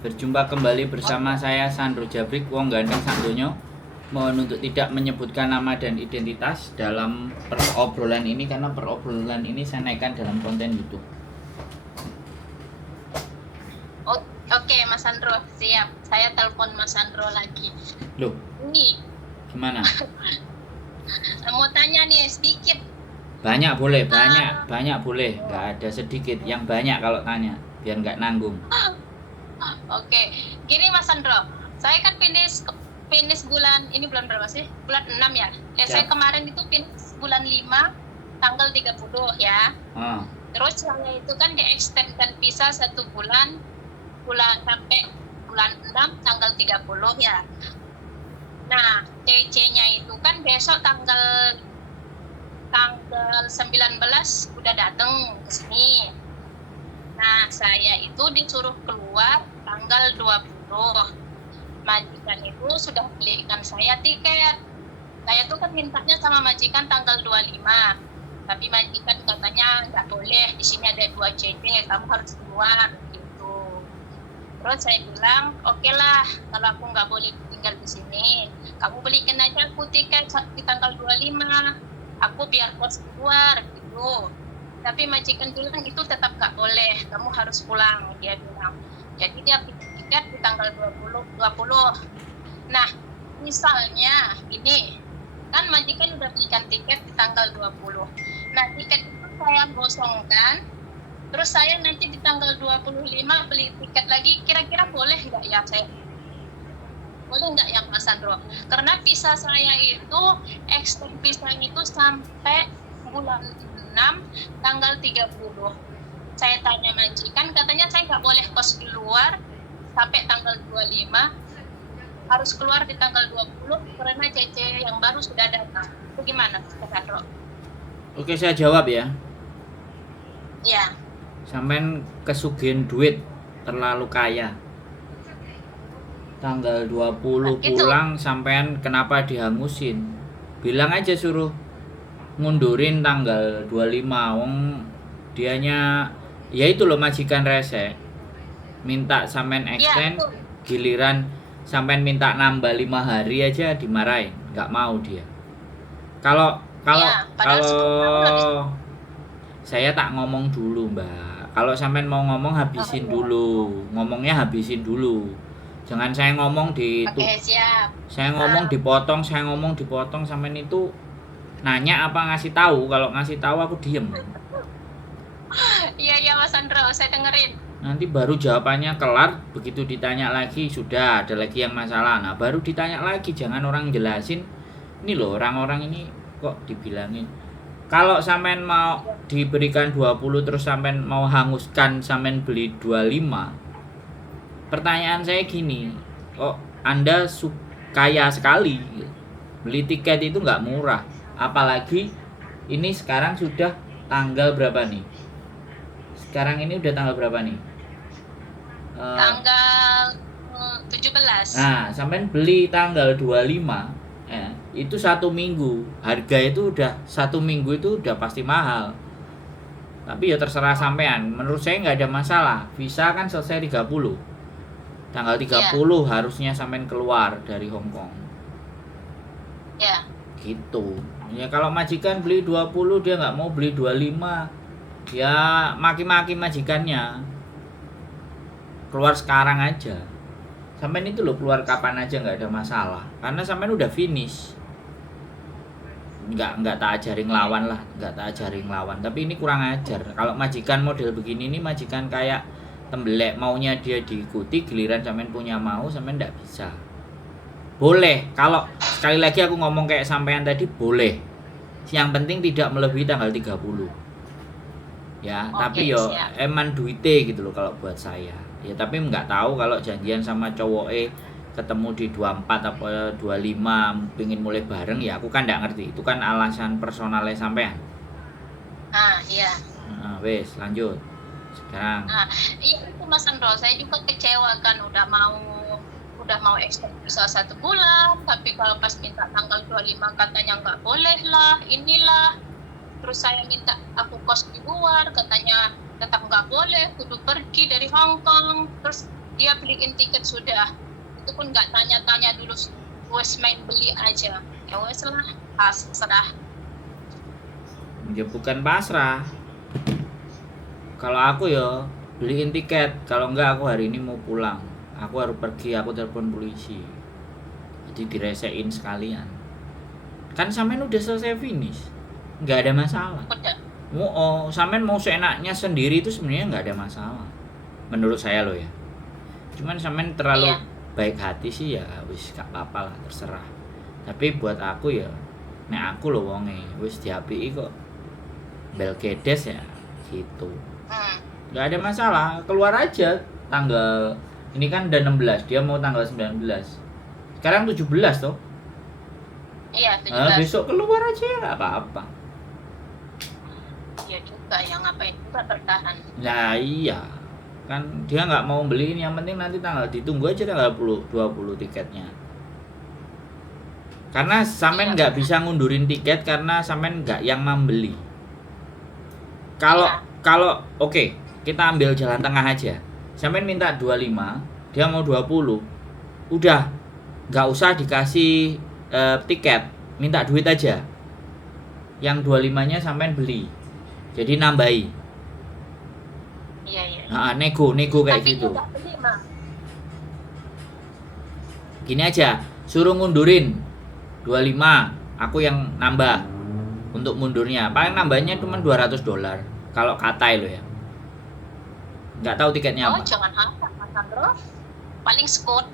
Berjumpa kembali bersama saya Sandro Jabrik, wong ganteng Sandonyo. Mohon untuk tidak menyebutkan nama dan identitas dalam perobrolan ini, karena perobrolan ini saya naikkan dalam konten YouTube. Oke, Mas Sandro, siap. Saya telepon Mas Sandro lagi. Loh, Ini gimana? mau tanya nih sedikit. Banyak boleh, banyak boleh. Nggak ada sedikit, yang banyak kalau tanya, biar nggak nanggung. Oke, gini Mas Sandro, saya kan finish bulan ini bulan berapa sih? Bulan 6 ya. Saya kemarin itu finish bulan 5 tanggal 30 ya. Terus saya itu kan di-extendkan visa 1 bulan sampai bulan 6 tanggal 30 ya. Nah, CC-nya itu kan besok tanggal 19 udah datang ke sini. Nah, saya itu disuruh keluar tanggal 20. Majikan itu sudah belikan saya tiket. Saya tuh kan mintanya sama majikan tanggal 25. Tapi majikan katanya nggak boleh, di sini ada 2 CC, kamu harus keluar gitu. Terus saya bilang, oke lah, kalau aku nggak boleh tinggal di sini, kamu belikan aja aku tiket di tanggal 25. Aku biar kos keluar gitu. Tapi majikan bilang itu tetap nggak boleh, kamu harus pulang, dia bilang. Jadi dia beli tiket di tanggal 20. Nah, misalnya ini, kan majikan udah belikan tiket di tanggal 20. Nah, tiket itu saya gosongkan, terus saya nanti di tanggal 25 beli tiket lagi, kira-kira boleh nggak ya saya? Boleh nggak ya Mas Sandro? Karena visa saya itu, extend visa itu sampai bulan 6 tanggal 30. Saya tanya majikan, katanya saya nggak boleh kos di luar sampai tanggal 25, harus keluar di tanggal 20 karena CC yang baru sudah datang. Itu gimana Mas Sandro? Oke, saya jawab ya. Ya. Sampean kesugihan duit, terlalu kaya. Tanggal 20 pulang, sampean kenapa dihangusin? Bilang aja suruh ngundurin tanggal 25. Wong dianya ya itu loh, majikan rese. Minta sampean extend, ya, giliran sampean minta nambah 5 hari aja dimarahin, nggak mau dia. Kalau saya tak ngomong dulu, Mbak. Kalau sampean mau ngomong habisin dulu. Ngomongnya habisin dulu. Jangan saya ngomong saya ngomong dipotong sampean itu nanya apa ngasih tahu. Kalau ngasih tahu aku diem. Iya Mas Sandro, saya dengerin. Nanti baru jawabannya kelar, begitu ditanya lagi sudah ada lagi yang masalah. Nah, baru ditanya lagi, jangan orang jelasin. Ini loh, orang-orang ini kok dibilangin. Kalau sampean mau diberikan 20 terus sampean mau hanguskan, sampean beli 25. Pertanyaan saya gini, kok Anda kaya sekali? Beli tiket itu nggak murah. Apalagi ini sekarang sudah tanggal berapa nih? Sekarang ini udah tanggal berapa nih? Tanggal 17. Nah, sampean beli tanggal 25, itu 1 minggu. Harga itu udah 1 minggu itu udah pasti mahal. Tapi ya terserah sampean. Menurut saya nggak ada masalah. Visa kan selesai 30. Tanggal 30 harusnya sampean keluar dari Hong Kong. Ya. Gitu. Ya kalau majikan beli 20 dia nggak mau beli 25. Ya maki-maki majikannya. Keluar sekarang aja. Sampean itu loh keluar kapan aja nggak ada masalah. Karena sampean udah finish. Nggak tak ajarin ngelawan lah, tapi ini kurang ajar. Kalau majikan model begini, ini majikan kayak tembelek, maunya dia diikuti, giliran sampean punya mau, sampean nggak bisa. Boleh, kalau sekali lagi aku ngomong kayak sampean tadi, boleh. Yang penting tidak melebihi tanggal 30. Ya, tapi yo eman duite gitu loh kalau buat saya. Ya tapi nggak tahu kalau janjian sama cowok ketemu di 24 apa 25 pengen mulai bareng, ya aku kan nggak ngerti. Itu kan alasan personalnya sampean. Iya. Wes lanjut sekarang. Iya itu Mas Sandro, saya juga kecewa kan udah mau extend bisa 1 bulan, tapi kalau pas minta tanggal 25 katanya nggak boleh lah, inilah. Terus saya minta aku kos di luar, katanya tetap nggak boleh, kudu pergi dari Hong Kong. Terus dia beliin tiket sudah, itu pun nggak tanya-tanya dulu, wes main beli aja, ya wes lah, pasrah. Ya bukan pasrah. Kalau aku ya beliin tiket, kalau enggak aku hari ini mau pulang, aku harus pergi, aku telepon polisi, jadi diresein sekalian. Kan sampean udah selesai finish, nggak ada masalah. Udah. Sampean mau seenaknya sendiri itu sebenarnya nggak ada masalah, menurut saya loh ya. Cuman sampean terlalu Iya. baik hati sih ya, wis gak apa-apa lah, terserah. Tapi buat aku ya, nek aku loh wonge wis diapiki kok Belgedes ya gitu. Nggak ada masalah, keluar aja tanggal ini kan udah 16, dia mau tanggal 19. Sekarang 17 toh. Iya, 17. Besok keluar aja ya nggak apa-apa. Iya juga, yang ngapain juga bertahan. Nah iya, kan dia nggak mau beliin, yang penting nanti tanggal ditunggu aja tanggal 20 tiketnya. Karena sampean nggak bisa ngundurin tiket karena sampean nggak yang membeli. Kalau oke, kita ambil jalan tengah aja. Sampean minta 25, dia mau 20. Udah, nggak usah dikasih tiket, minta duit aja. Yang 25-nya sampean beli. Jadi nambahi. Iya. Nego kayak Tapi gitu. juga beli, Mas. Gini aja, suruh ngundurin 25, aku yang nambah untuk mundurnya. Paling nambahnya cuma $200 kalau katai lo ya. Nggak tahu tiketnya apa. Jangan apa, Mas Sandro. Paling skot.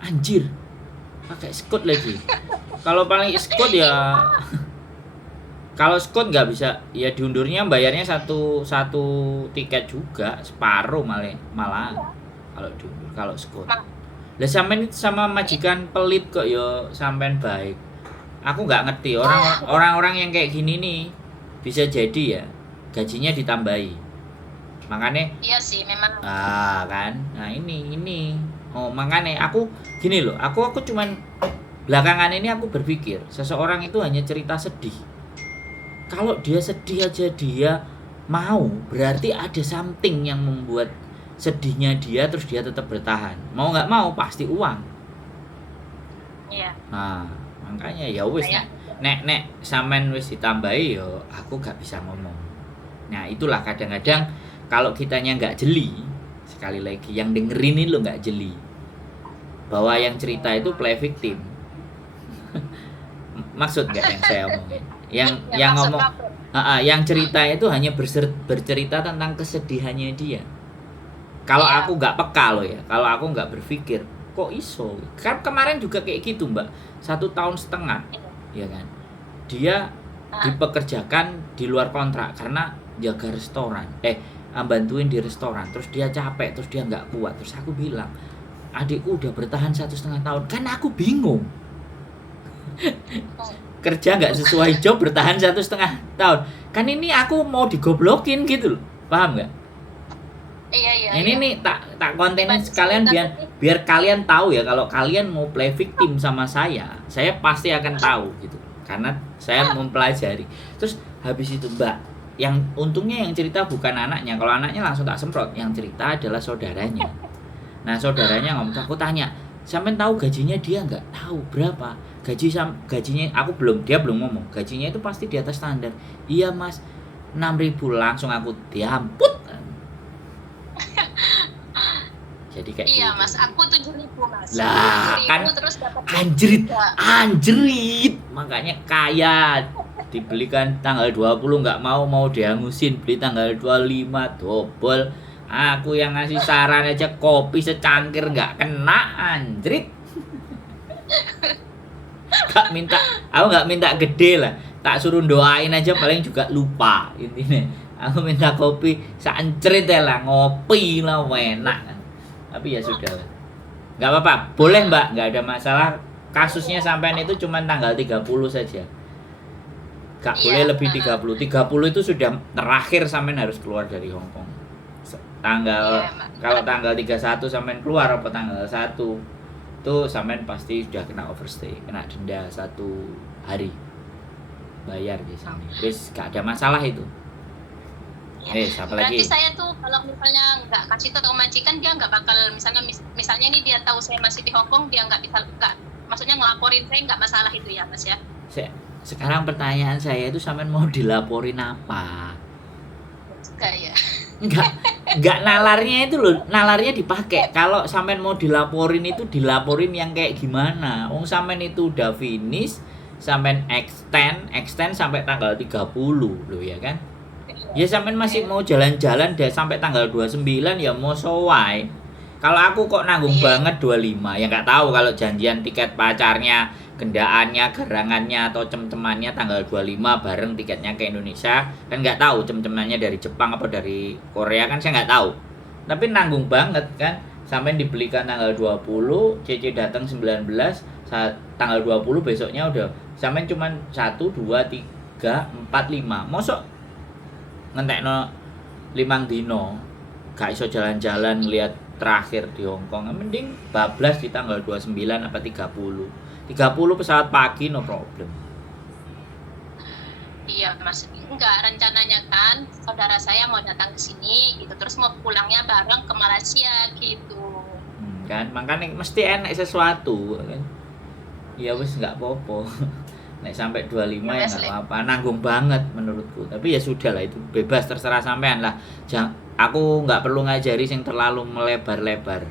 Anjir, pakai skot lagi. Kalau paling skot ya, kalau skot nggak bisa, ya diundurnya bayarnya satu tiket juga, separuh malah kalau diundur kalau skot. Lah sampean itu sama majikan pelit kok ya, sampean baik. Aku nggak ngerti orang-orang yang kayak gini nih, bisa jadi ya gajinya ditambahi. Makanya iya sih memang. Kan. Nah, ini. Makanya aku gini loh, aku cuman belakangan ini aku berpikir, seseorang itu hanya cerita sedih. Kalau dia sedih aja dia mau, berarti ada something yang membuat sedihnya dia terus dia tetap bertahan. Mau nggak mau pasti uang. Iya. Nah, makanya ya wis nek sampean wis ditambahi yo aku gak bisa ngomong. Nah, itulah kadang-kadang kalau kitanya nggak jeli, sekali lagi yang dengerin ini lo nggak jeli bahwa yang cerita itu play victim. Maksud nggak yang saya omongin? Yang ngomong yang cerita itu hanya bercerita tentang kesedihannya dia. Kalau aku nggak peka loh ya, kalau aku nggak berpikir kok iso, kan kemarin juga kayak gitu Mbak, 1,5 tahun ya kan, dia dipekerjakan di luar kontrak karena jaga restoran, bantuin di restoran, terus dia capek, terus dia nggak kuat, terus aku bilang adikku udah bertahan 1,5 tahun, kan aku bingung. Kerja nggak sesuai job bertahan 1,5 tahun, kan ini aku mau digoblokin gitu loh, paham nggak? Iya. Ini nih tak kontenin sekalian biar kalian tahu ya, kalau kalian mau play victim sama saya pasti akan tahu gitu, karena saya mempelajari. Terus habis itu Mbak, yang untungnya yang cerita bukan anaknya, kalau anaknya langsung tak semprot, yang cerita adalah saudaranya. Nah saudaranya ngomong, aku tanya, sampean tahu gajinya dia nggak? Tahu berapa gajinya? Dia belum ngomong gajinya itu pasti di atas standar. Iya Mas, 6.000. Langsung aku diamput. Jadi kayak iya gitu. Mas, aku 7.000 Mas. Lah kan terus dapat anjrit, makanya kaya. Dibelikan tanggal 20 nggak mau dihangusin, beli tanggal 25 double. Aku yang ngasih saran aja kopi secangkir nggak kena, anjrit. Aku nggak minta gede lah, tak suruh doain aja paling juga lupa intinya. Aku minta kopi sancrit ya lah, ngopi lah enak kan. Tapi ya sudah, nggak apa-apa, boleh Mbak, nggak ada masalah. Kasusnya sampean itu cuma tanggal 30 saja, nggak boleh lebih 30 itu sudah terakhir sampean harus keluar dari Hong Kong. Kalau tanggal 31 sampean keluar apa tanggal 1 itu sampean pasti sudah kena overstay, kena denda 1 hari bayar di sini. Wis gak ada masalah itu. Apa Berarti lagi? saya tuh kalau misalnya nggak kasih tahu majikan, dia nggak bakal misalnya misalnya ini dia tahu saya masih di Hong Kong, dia nggak maksudnya ngelaporin saya, nggak masalah itu ya Mas ya. Sekarang pertanyaan saya itu sampean mau dilaporin apa? Juga ya. Enggak nalarnya itu loh, nalarnya dipakai. Kalau sampean mau dilaporin itu dilaporin yang kayak gimana? Wong sampean itu udah finish, sampean extend sampai tanggal 30 loh ya kan? Ya sampean masih mau jalan-jalan deh sampai tanggal 29 ya mau soai. Kalau aku kok nanggung banget 25, ya nggak tahu kalau janjian tiket pacarnya, gendaannya, garangannya atau cem-cemannya tanggal 25 bareng tiketnya ke Indonesia, kan nggak tahu cem-cemannya dari Jepang apa dari Korea kan saya nggak tahu. Tapi nanggung banget kan, sampai dibelikan tanggal 20, CC datang 19, tanggal 20 besoknya udah sampai cuman 1 2 3 4 5. Mosok ngentekno 5 dino gak iso jalan-jalan lihat terakhir di Hong Kong, mending bablas di tanggal 29 apa 30 pesawat pagi, no problem. Iya Mas, enggak, rencananya kan saudara saya mau datang ke sini gitu, terus mau pulangnya bareng ke Malaysia gitu. Kan makanya mesti enak sesuatu kan. Ya wis nggak apa-apa. Nek sampai 25 ya nggak apa-apa, nanggung banget menurutku. Tapi ya sudah lah, itu bebas, terserah sampean lah. Aku nggak perlu ngajari yang terlalu melebar-lebar.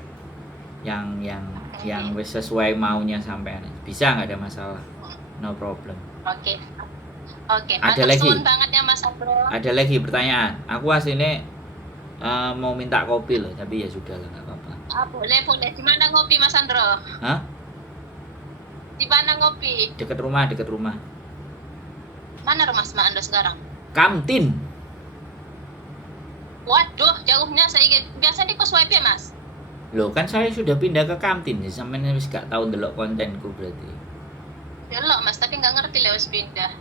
Yang wis sesuai maunya sampean. Bisa, nggak ada masalah. No problem. Oke. Ada lagi? Banget ya Mas Sandro. Ada lagi pertanyaan. Aku aslinya mau minta kopi loh, tapi ya sudah lah, nggak apa-apa. Boleh. Di mana ngopi Mas Sandro? Hah? Di mana ngopi? Dekat rumah. Mana rumah Mas Ando sekarang? Kamtin. Waduh, jauhnya. Saya biasa di Koswip ya Mas? Loh, kan saya sudah pindah ke Kamtin. Sampeyan wis gak tahu ndelok kontenku berarti. Delok Mas, tapi nggak ngerti lewat pindah.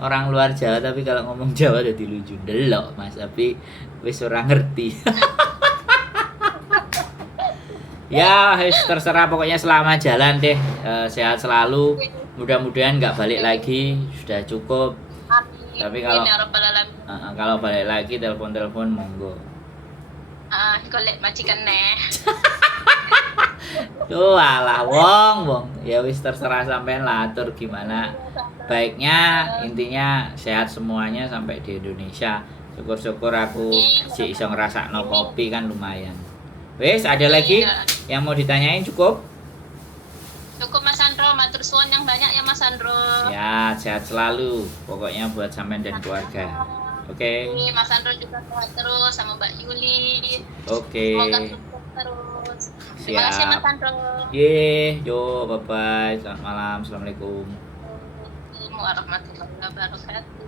Orang luar Jawa tapi kalau ngomong Jawa jadi lucu. Delok Mas, tapi wis ora ngerti. Ya, terserah pokoknya, selama jalan deh. Sehat selalu. Mudah-mudahan nggak balik lagi, sudah cukup. Amin. Tapi kalau balik lagi telepon monggo. Golek majikan neh. Tuh alah wong. Ya wis terserah sampean lah, atur gimana. Baiknya intinya sehat semuanya sampai di Indonesia. Syukur-syukur aku masih iso ngrasakno kopi kan lumayan. Wis, ada lagi yang mau ditanyain? Cukup Mas Sandro, matur suwun yang banyak ya Mas Sandro. Ya, sehat selalu pokoknya buat sampean dan keluarga. Oke. Mas Sandro juga sehat terus sama Mbak Yuli. Oke. Semoga sukses terus. Terima kasih Mas Sandro. Yo, bye-bye. Selamat malam. Assalamualaikum warahmatullahi wabarakatuh.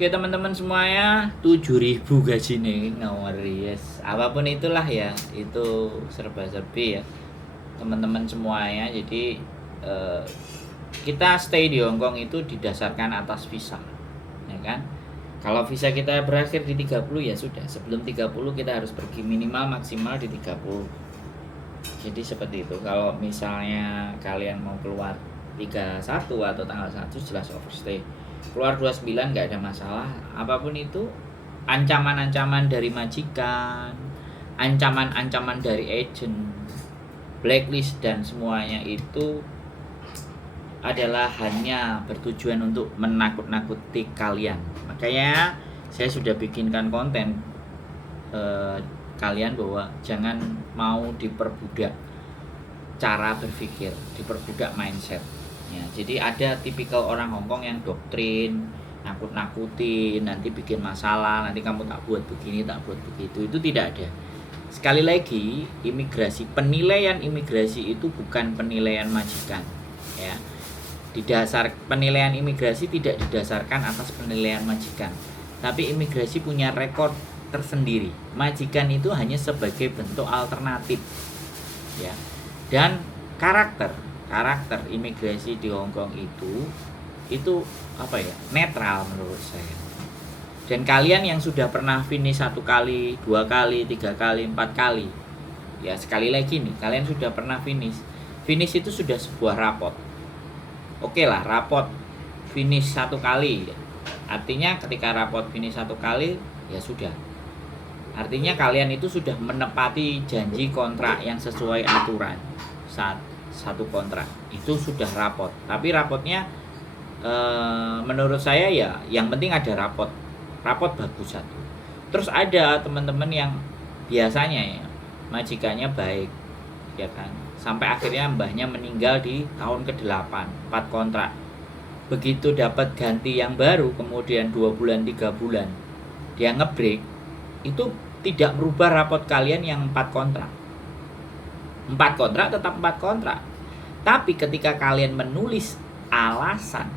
Oke teman-teman semuanya, 7.000 gaji nih, no worries. Apapun itulah ya, itu serba-serbi ya teman-teman semuanya. Jadi kita stay di Hong Kong itu didasarkan atas visa, ya kan? Kalau visa kita berakhir di 30 ya sudah, sebelum 30 kita harus pergi minimal maksimal di 30. Jadi seperti itu. Kalau misalnya kalian mau keluar 31 atau tanggal 1 jelas overstay. Keluar 29 nggak ada masalah. Apapun itu, ancaman-ancaman dari majikan, ancaman-ancaman dari agent, blacklist dan semuanya itu adalah hanya bertujuan untuk menakut-nakuti kalian. Makanya saya sudah bikinkan konten kalian bahwa jangan mau diperbudak cara berpikir, diperbudak mindset. Ya, jadi ada tipikal orang Hongkong yang doktrin, nakut-nakutin, nanti bikin masalah, nanti kamu tak buat begini, tak buat begitu. Itu tidak ada. Sekali lagi, penilaian imigrasi itu bukan penilaian majikan, ya. Penilaian imigrasi tidak didasarkan atas penilaian majikan, tapi imigrasi punya rekor tersendiri. Majikan itu hanya sebagai bentuk alternatif, ya. Dan karakter imigrasi di Hong Kong itu apa ya, netral menurut saya. Dan kalian yang sudah pernah finish 1 kali, 2 kali, 3 kali, 4 kali, ya sekali lagi nih, kalian sudah pernah finish itu sudah sebuah rapot. Oke lah, rapot finish 1 kali, artinya ketika rapot finish 1 kali ya sudah, artinya kalian itu sudah menepati janji kontrak yang sesuai aturan. Saat 1 kontrak itu sudah rapot. Tapi rapotnya menurut saya ya yang penting ada rapot bagus satu. Terus ada teman-teman yang biasanya ya majikannya baik, ya kan, sampai akhirnya mbahnya meninggal di tahun ke-8, 4 kontrak. Begitu dapat ganti yang baru, kemudian 2 bulan 3 bulan dia ngebreak, itu tidak merubah rapot kalian yang 4 kontrak. 4 kontrak tetap 4 kontrak. Tapi ketika kalian menulis alasan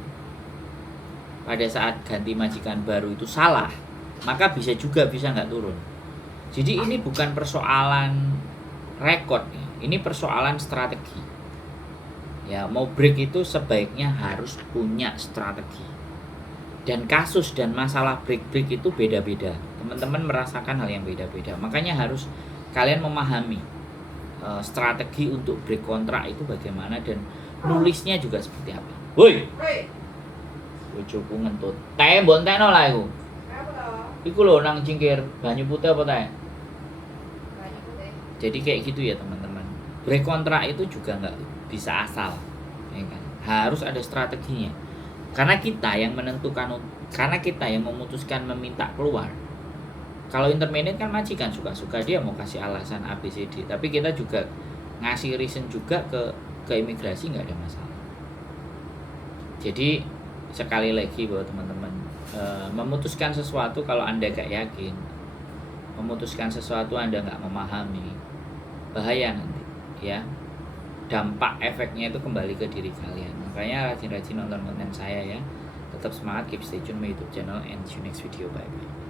pada saat ganti majikan baru itu salah, maka bisa nggak turun. Jadi ini bukan persoalan rekod, ini persoalan strategi. Ya, mau break itu sebaiknya harus punya strategi. Dan kasus dan masalah break itu beda-beda. Teman-teman merasakan hal yang beda-beda. Makanya harus kalian memahami strategi untuk break kontrak itu bagaimana dan nulisnya juga seperti apa. Woi. Bojoku ngentut. Teh mbok entekno lah iku. Iku lho nang cingkir banyu putih apa teh? Banyu putih. Jadi kayak gitu ya teman-teman. Break kontrak itu juga nggak bisa asal, ya kan? Harus ada strateginya. Karena kita yang menentukan, karena kita yang memutuskan meminta keluar. Kalau intermediate kan majikan suka-suka dia mau kasih alasan ABCD, tapi kita juga ngasih reason juga ke imigrasi, nggak ada masalah. Jadi sekali lagi buat teman-teman, memutuskan sesuatu kalau Anda gak yakin, memutuskan sesuatu Anda nggak memahami, bahaya nanti, ya. Dampak efeknya itu kembali ke diri kalian. Makanya rajin-rajin nonton konten saya ya. Tetap semangat, keep stay tune my YouTube channel, and see you next video. Bye bye.